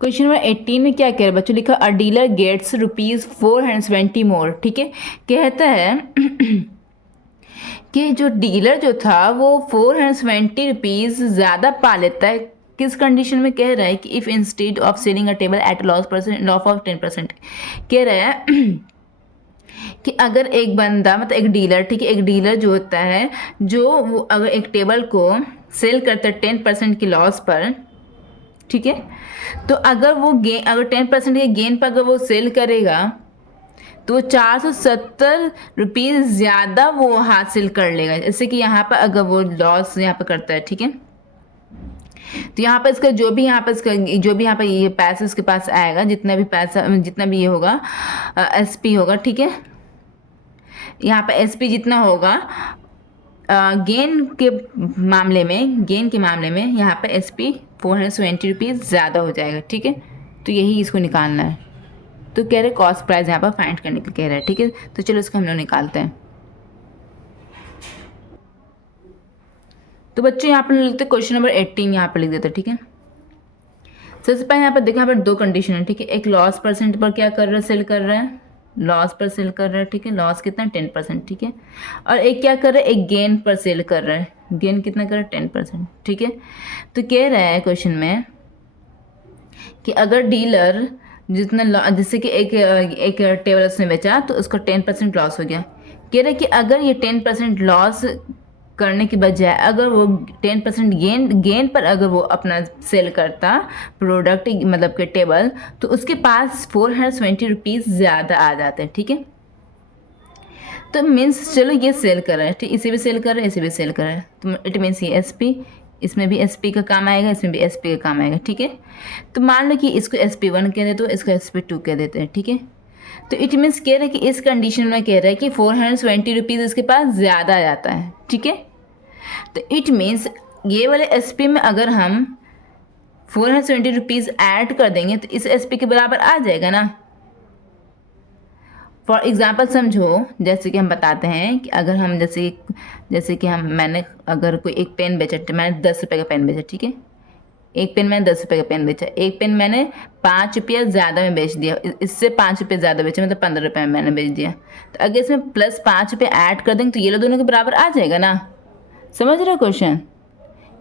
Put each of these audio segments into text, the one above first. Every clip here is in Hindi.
क्वेश्चन नंबर 18 में क्या कह रहा है बच्चों, लिखा अ डीलर गेट्स ₹420 मोर। ठीक है, कहता है कि जो डीलर जो था वो ₹420 ज़्यादा पा लेता है। किस कंडीशन में कह रहा है कि if instead of selling a table at loss percent loss of 10%, कह रहा है कि अगर एक बंदा मतलब एक डीलर, ठीक है, एक डीलर जो होता है जो वो अगर एक टेबल को सेल करता है 10% की लॉस पर, ठीक है, तो अगर वो अगर 10% के गेन पर अगर वो सेल करेगा तो ₹470 ज़्यादा वो हासिल कर लेगा। जैसे कि यहाँ पर अगर वो लॉस यहाँ पर करता है, ठीक है, तो यहाँ पर इसका जो भी यहाँ पर ये पैसा इसके पास आएगा, जितना भी पैसा जितना भी ये होगा एसपी होगा, ठीक है, यहाँ पर एसपी जितना होगा गेन के मामले में यहाँ पर एसपी ₹420 ज़्यादा हो जाएगा। ठीक है, तो यही इसको निकालना है। तो कह रहे कॉस्ट प्राइस यहाँ पर फाइंड करने के कह रहा है। ठीक है, तो चलो इसको हम लोग निकालते हैं। तो बच्चों यहाँ पर लिखते क्वेश्चन नंबर 18 यहाँ पर लिख देते। ठीक है, सबसे पहले यहाँ पर देखो, यहाँ पर दो कंडीशन है। ठीक है, एक लॉस परसेंट पर क्या कर रहा है, सेल कर रहा है, लॉस पर सेल कर रहा है। ठीक है, लॉस कितना 10%। ठीक है, और एक क्या कर रहा है, एक गेन पर सेल कर रहा है। गेन कितना कर रहा है 10%। ठीक है, तो कह रहा है क्वेश्चन में कि अगर डीलर जितना जैसे कि एक टेबल उसने बेचा तो उसका 10% लॉस हो गया। कह रहा है कि अगर ये 10% लॉस करने की बजाय अगर वो 10% गेन पर अगर वो अपना सेल करता प्रोडक्ट मतलब के टेबल, तो उसके पास ₹420 ज़्यादा आ जाते हैं। ठीक है, तो मीन्स चलो ये सेल कर रहा है, ठीक, इसे भी सेल कर रहा है, इसे भी सेल कर रहा है, तो इट मीन्स ये एसपी, इसमें भी एसपी का काम आएगा, इसमें भी एसपी का काम आएगा। ठीक है, तो मान लो कि इसको SP1 कह देते हो, इसको SP2 कह देते हैं। ठीक है, तो इट मीन्स कह रहा है कि इस कंडीशन में कह रहा है कि ₹420 इसके पास ज़्यादा आ जाता है। ठीक है, तो इट मीन्स ये वाले एसपी में अगर हम ₹420 ऐड कर देंगे तो इस एसपी के बराबर आ जाएगा ना। फॉर एग्ज़ाम्पल समझो, जैसे कि हम बताते हैं कि अगर हम जैसे कि मैंने अगर कोई एक पेन बेचा, मैंने ₹10 का पेन बेचा। ठीक है, एक पेन मैंने ₹10 का पेन बेचा, एक पेन मैंने ₹5 ज़्यादा में बेच दिया, इससे ₹5 ज़्यादा बेचा, मतलब ₹15 में मैंने बेच दिया। तो अगर इसमें प्लस ₹5 ऐड कर देंगे तो ये लोग दोनों के बराबर आ जाएगा ना। समझ रहे हो क्वेश्चन,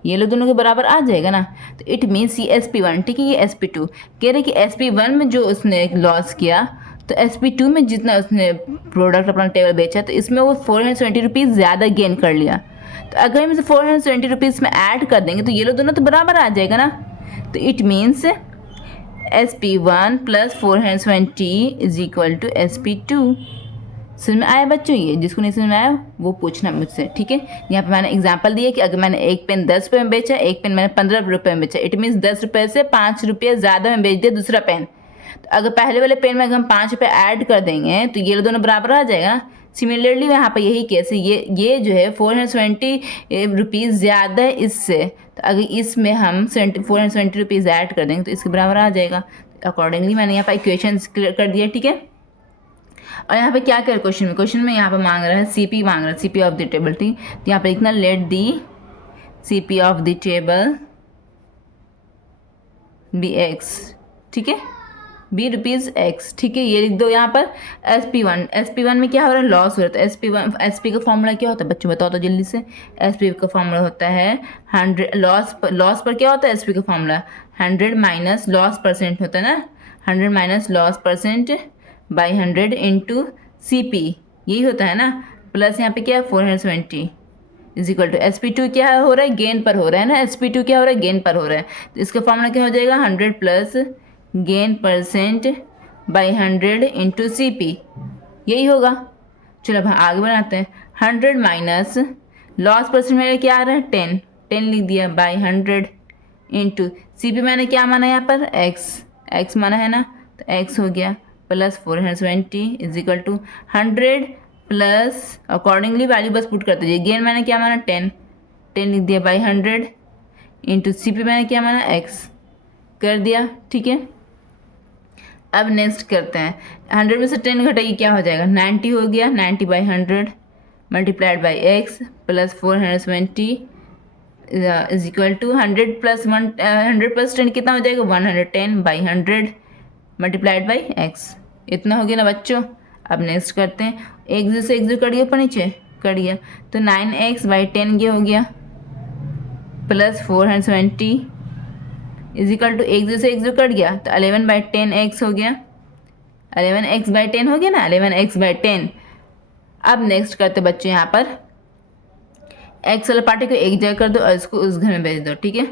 ये लोग दोनों के बराबर आ जाएगा ना। तो इट मीन्स ये SP1, ठीक है, ये SP2 कह रहे कि SP1 में जो उसने लॉस किया तो SP2 में जितना उसने प्रोडक्ट अपना टेबल बेचा तो इसमें वो ₹420 ज़्यादा गेन कर लिया। तो अगर हम इसे ₹420 में ऐड कर देंगे तो ये लोग दोनों तो बराबर आ जाएगा ना। तो इट मीन्स SP1 + 420 = SP2। समझ में आया बच्चों? ये जिसको नहीं समझ में आया वो पूछना मुझसे। ठीक है, यहाँ पे मैंने एग्जांपल दिया कि अगर मैंने एक पेन ₹10 में बेचा, एक पेन मैंने ₹15 में बेचा, इट मीन्स ₹10 से ₹5 ज़्यादा में बेच दिया दूसरा पेन। तो अगर पहले वाले पेन में अगर हम ₹5 ऐड कर देंगे तो ये दोनों बराबर आ जाएगा ना। सिमिलरली यहाँ पर यही केस है, ये जो है ₹420 ज़्यादा है इससे, तो अगर इसमें हम ₹420 ऐड कर देंगे तो इसके बराबर आ जाएगा। अकॉर्डिंगली मैंने यहाँ पर इक्वेशन क्लियर कर दिया। ठीक है, और यहाँ पे क्या कर क्वेश्चन में यहाँ पे मांग रहा है CP मांग रहा है, CP ऑफ द टेबल। ठीक, तो यहाँ पे लिखना let the CP of the table be X। ठीक है, बी ₹X। ठीक है, ये लिख दो यहाँ पर। SP1 में क्या हो रहा है, लॉस हो रहा है। तो SP का फॉर्मूला क्या होता है बच्चों, बताओ तो जल्दी से। SP का फॉर्मूला होता है 100, लॉस पर क्या होता है SP का फॉर्मूला 100 माइनस लॉस परसेंट होता है ना, 100 minus loss percent by 100 into CP, यही होता है ना। प्लस यहाँ पे क्या है 420 = SP2 क्या हो रहा है, गेन पर हो रहा है ना। SP2 क्या हो रहा है, गेन पर हो रहा है। तो इसका फॉर्मूला क्या हो जाएगा 100 plus gain percent by 100 into CP, यही होगा। चलो अब हम आगे बनाते हैं। 100 माइनस लॉस परसेंट मेरे क्या आ रहा है 10 लिख दिया बाई 100 इंटू CP मैंने क्या माना यहाँ पर X माना है ना, तो X हो गया प्लस 420 = 100 प्लस अकॉर्डिंगली वैल्यू बस पुट करते जाइए। गेन मैंने क्या माना 10 लिख दिया बाई 100 इंटू CP मैंने क्या माना X कर दिया। ठीक है, अब नेक्स्ट करते हैं। 100 में से 10 घटाइए क्या हो जाएगा 90 हो गया, 90 by 100 multiplied by X plus 420 is equal to 100 plus 10 कितना हो जाएगा 110/100 मल्टीप्लाइड बाई एक्स। इतना हो गया ना बच्चों। अब नेक्स्ट करते हैं, एक से एक जो कट गया ऊपर नीचे कट गया, तो 9x/10 ये हो गया प्लस 420 इज इक्वल टू एक से एक जो कट गया तो 11/10x हो गया, 11x/10 हो गया ना 11x/10। अब नेक्स्ट करते बच्चों यहाँ पर एक्स वाला पार्टी को एक जगह कर दो और इसको उस घर में भेज दो, ठीक है।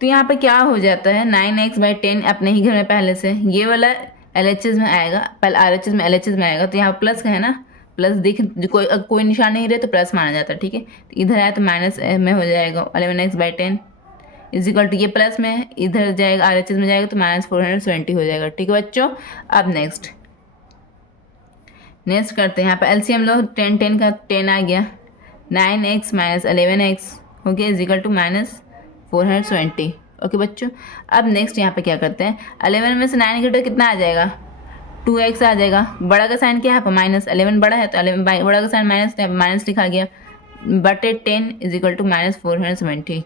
तो यहाँ पे क्या हो जाता है 9x/10 अपने ही घर में पहले से, ये वाला LHS में आएगा, पहले RHS में LHS में आएगा, तो यहाँ प्लस का है ना, प्लस दिख कोई निशान नहीं रहे तो प्लस माना जाता है, ठीक है। तो इधर आया तो माइनस में हो जाएगा 11x/10 इज इक्वल टू ये प्लस में इधर जाएगा RHS में जाएगा तो -420 हो जाएगा, ठीक है बच्चों। अब नेक्स्ट करते हैं, यहाँ पर LCM लो, 10 का 10 आ गया, 9x - 11x हो गया इज इक्वल टू -420। ओके बच्चों। अब नेक्स्ट यहाँ पे क्या करते हैं, 11 में से 9 घटाओ कितना आ जाएगा 2x आ जाएगा। बड़ा का साइन क्या है यहाँ पर -11 बड़ा है तो 11 बड़ा का साइन माइनस, तो माइनस लिखा गया बटे 10 इज इक्वल टू -420।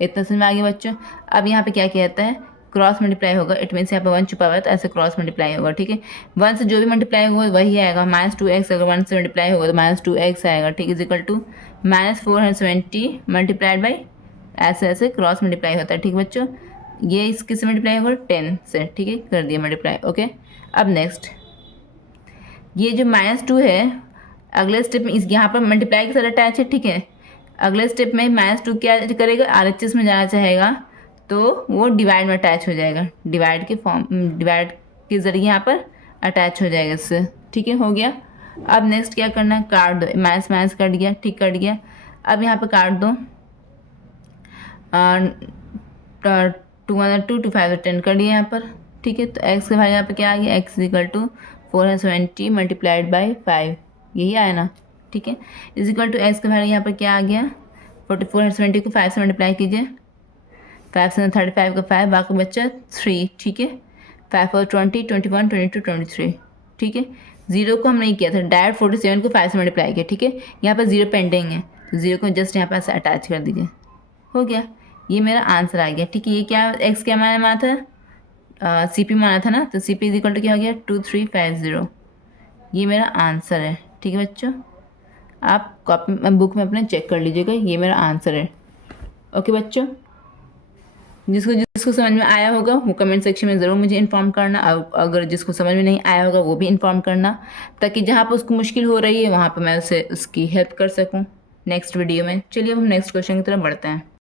इतना समझ में आ गया बच्चों। अब यहाँ पे क्या कहता है क्रॉस मल्टीप्लाई होगा, इट मीन्स यहाँ पे 1 छुपा हुआ है तो ऐसे क्रॉस मल्टीप्लाई होगा, ठीक है। 1 से जो भी मल्टीप्लाई होगा वही आएगा, -2x अगर 1 से मल्टीप्लाई होगा तो -2x आएगा, ठीक है, is equal to -420 multiplied by ऐसे ऐसे क्रॉस मल्टीप्लाई होता है, ठीक बच्चों। ये इस किससे मल्टीप्लाई होगा 10 से, ठीक है, कर दिया मल्टीप्लाई। ओके। अब नेक्स्ट ये जो -2 है अगले स्टेप में इस यहाँ पर मल्टीप्लाई के साथ अटैच है, ठीक है। अगले स्टेप में -2 क्या करेगा RHS में जाना चाहेगा तो वो डिवाइड में अटैच हो जाएगा, डिवाइड के ज़रिए यहाँ पर अटैच हो जाएगा इससे, ठीक है, हो गया। अब नेक्स्ट क्या करना है काट दो, माइनस माइनस कट गया, ठीक कट गया। अब यहाँ पर काट दो 2 2 5 10 कर दिया यहाँ पर, ठीक है। तो x का वैल्यू यहाँ पे क्या आ गया x equal to 420 multiplied by 5, यही आया ना, ठीक है। इज इक्वल टू x का वैल्यू यहाँ पर क्या आ गया 420 को 5 से मल्टीप्लाई कीजिए, 5 से 35 का 5 बाकी बच्चा 3, ठीक है। 5 और 20 21 22 23, ठीक है। 0 को हम नहीं किया था, डायरेक्ट 47 को 5 से मल्टीप्लाई किया, ठीक है। यहाँ पर 0 पेंडिंग है तो 0 को जस्ट यहाँ पर अटैच कर दीजिए, हो गया। ये मेरा आंसर आ गया, ठीक है। ये क्या x क्या माना था CP माना था ना, तो CP इज इक्वल टू क्या हो गया 2350। ये मेरा आंसर है, ठीक है बच्चों। आप कॉपी बुक में अपने चेक कर लीजिएगा, ये मेरा आंसर है। ओके बच्चों, जिसको समझ में आया होगा वो कमेंट सेक्शन में ज़रूर मुझे इन्फॉर्म करना, अगर जिसको समझ में नहीं आया होगा वो भी इन्फॉर्म करना, ताकि जहाँ पर उसको मुश्किल हो रही है वहाँ पर मैं उसकी हेल्प कर सकूँ नेक्स्ट वीडियो में। चलिए अब हम नेक्स्ट क्वेश्चन की तरफ बढ़ते हैं।